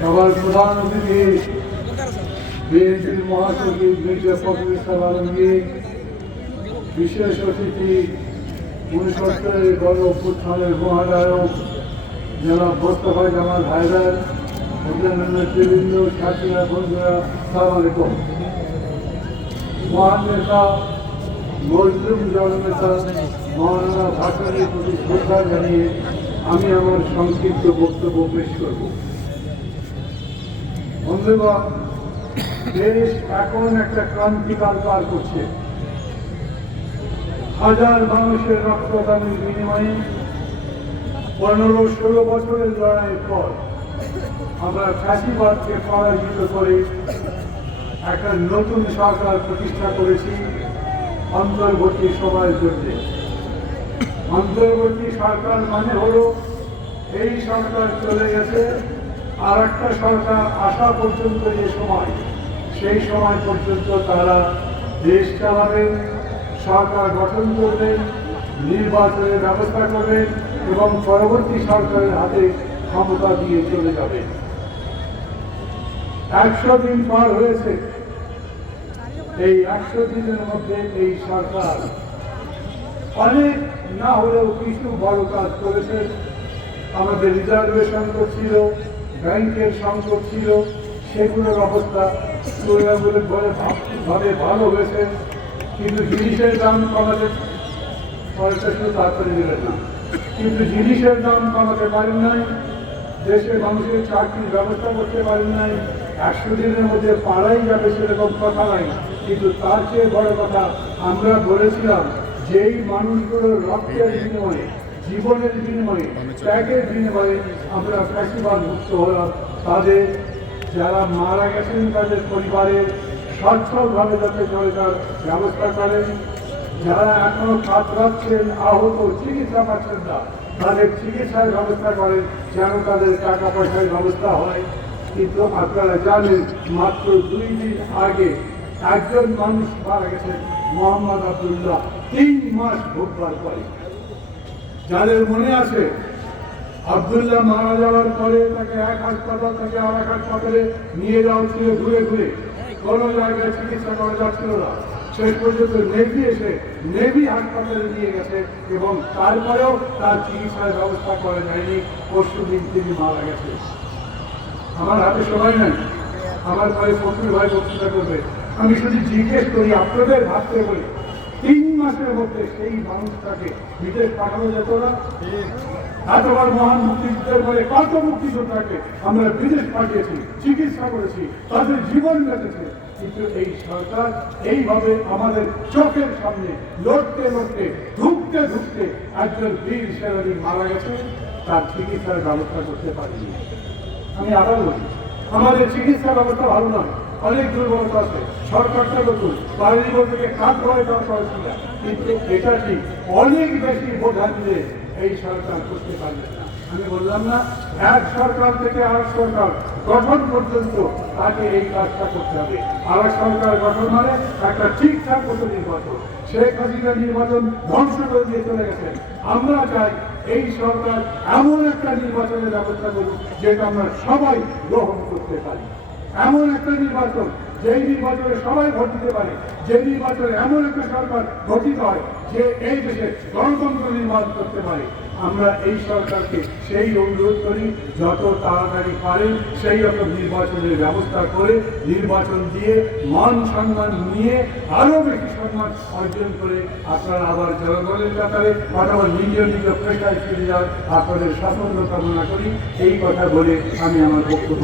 সবার প্রধান অতিথি বিএনপির মহাসচিব মির্জা ফখরুল ইসলাম আলমগীর, বিশেষ অতিথি ৬৯ গণ অভ্যুত্থানের মহানায়ক জনাব মোস্তফা জামাল হায়দার, অন্যান্য নেতৃবৃন্দ, সাথীরা, বন্ধুরা, আসসালামু আলাইকুম। মহান নেতা, মজলুম জননেতা মৌলানা ভাসানীর প্রতি শ্রদ্ধা জানিয়ে আমি আমার সংক্ষিপ্ত বক্তব্য পেশ করব। বন্ধুগণ, দেশ এখন একটা ক্রান্তিকাল পার করছে। হাজার মানুষের রক্তদানের বিনিময়ে ১৫-১৬ বছরের লড়াইয়ের পর আমরা ফ্যাসিবাদকে পরাজিত করে একটা নতুন সরকার প্রতিষ্ঠা করেছি অন্তর্বর্তী সময়ের জন্য। অন্তর্বর্তী সরকার মানে হলো এই সরকার চলে গেছে, আর একটা সরকার আসা পর্যন্ত যে সময়, সেই সময় পর্যন্ত তারা দেশ চালাবেন, সরকার গঠন করবেন, নির্বাচনের ব্যবস্থা করবেন এবং পরবর্তী সরকারের হাতে ক্ষমতা দিয়ে চলে যাবেন। ১০০ দিন পার হয়েছে। এই ১০০ দিনের মধ্যে এই সরকার অনেক না হলেও কিছু বড় কাজ করেছে। আমাদের রিজার্ভেশন ছিল, ব্যাংকের সংকট ছিল, সেগুলোর অবস্থা তুলনামূলকভাবে ভালো হয়েছে। কিন্তু জিনিসের দাম কমাতে পয়সা শুধু তাড়াতাড়ি দিলেন না, কিন্তু জিনিসের দাম কমাতে পারেন নাই, দেশের মানুষের চাকরির ব্যবস্থা করতে পারেন নাই। ১০০ দিনের মধ্যে পাড়াই যাবে সেরকম কথা নাই। কিন্তু তার চেয়ে বড় কথা, আমরা বলেছিলাম যেই মানুষগুলোর রক্তের বিনিময়ে, জীবনের বিনিময়ে, ত্যাগের বিনিময়ে আমরা ফ্যাসিবাদ মুক্ত হলাম, তাদের যারা মারা গেছেন তাদের পরিবারের সচ্ছলভাবে যাতে চলে তার ব্যবস্থা করেন, যারা এখনো কাতরাচ্ছেন, আহত, চিকিৎসা পাচ্ছেন না, তাদের চিকিৎসার ব্যবস্থা করেন, যেন তাদের টাকা পয়সার ব্যবস্থা হয়। কিন্তু আপনারা জানেন, মাত্র ২ দিন আগে একজন মানুষ মারা গেছেন, মোহাম্মদ আব্দুল্লাহ, ৩ মাস ভোগবার পরে। যাদের মনে আছে, আব্দুল্লাহ মারা যাওয়ার পরে তাকে এক হাসপাতাল থেকে আর এক হাসপাতালে নিয়ে যাওয়া ছিল, ঘুরে ঘুরে কোনো জায়গায় চিকিৎসা করা যাচ্ছিল না। শেষ পর্যন্ত নেভি এসে নেভি হাসপাতালে নিয়ে গেছে এবং তারপরেও তার চিকিৎসার ব্যবস্থা করা যায়নি। পরশুদিন তিনি মারা গেছে। আমার হাতে সময় নেই, আমার পরে ফখরুল ভাই বক্তৃতা করবে। আমি শুধু জিজ্ঞেস করি, আপনাদের ভাবতে বলি, ৩ মাসের মধ্যে সেই মানুষটাকে বিদেশ পাঠানো যেত না? এতবার মহান মুক্তিযুদ্ধের পরে কত মুক্তিযোদ্ধাকে আমরা বিদেশ পাঠিয়েছি, চিকিৎসা করেছি, তাদের জীবন বেঁচেছে। কিন্তু এই সরকার এইভাবে আমাদের চোখের সামনে লড়তে লড়তে, ধুকতে ধুকতে একজন বীর সেনানী মারা গেছে, তার চিকিৎসার ব্যবস্থা করতে পারেনি। আমি আবার বলি, আমাদের চিকিৎসা ব্যবস্থা ভালো নয়, অনেক দুর্বলতা আছে। সরকারটা নতুন, বাইরে থেকে কাজ হয় দরকার ছিল, কিন্তু এটা ঠিক অনেক বেশি বোঝা নিয়ে এই সরকার করতে পারবে না। আমি বললাম না, এক সরকার থেকে আরেক সরকার গঠন পর্যন্ত তাকে এই কাজটা করতে হবে। আরেক সরকার গঠন মানে একটা ঠিকঠাক মতো নির্বাচন। শেখ হাসিনা নির্বাচন ধ্বংস করে দিয়ে চলে গেছেন। আমরা চাই এই সরকার এমন একটা নির্বাচনের ব্যবস্থা করুক যেটা আমরা সবাই গ্রহণ করতে পারি। এমন একটা নির্বাচন, যেই নির্বাচনে সবাই ভোট দিতে পারে, যে নির্বাচনে এমন একটা সরকার গঠিত হয় যে এই দেশে গণতন্ত্র নির্মাণ করতে পারে। আমরা এই সরকারকে সেই অনুরোধ করি, যত তাড়াতাড়ি পারেন সেই রকম নির্বাচনের ব্যবস্থা করে, নির্বাচন দিয়ে মান সম্মান নিয়ে আরও বেশি সম্মান অর্জন করে আপনারা আবার জনগণের কাতারে অথবা নিজ নিজ পেশায় ফিরে যান। আপনাদের সাফল্য কামনা করি। এই কথা বলে আমি আমার বক্তব্য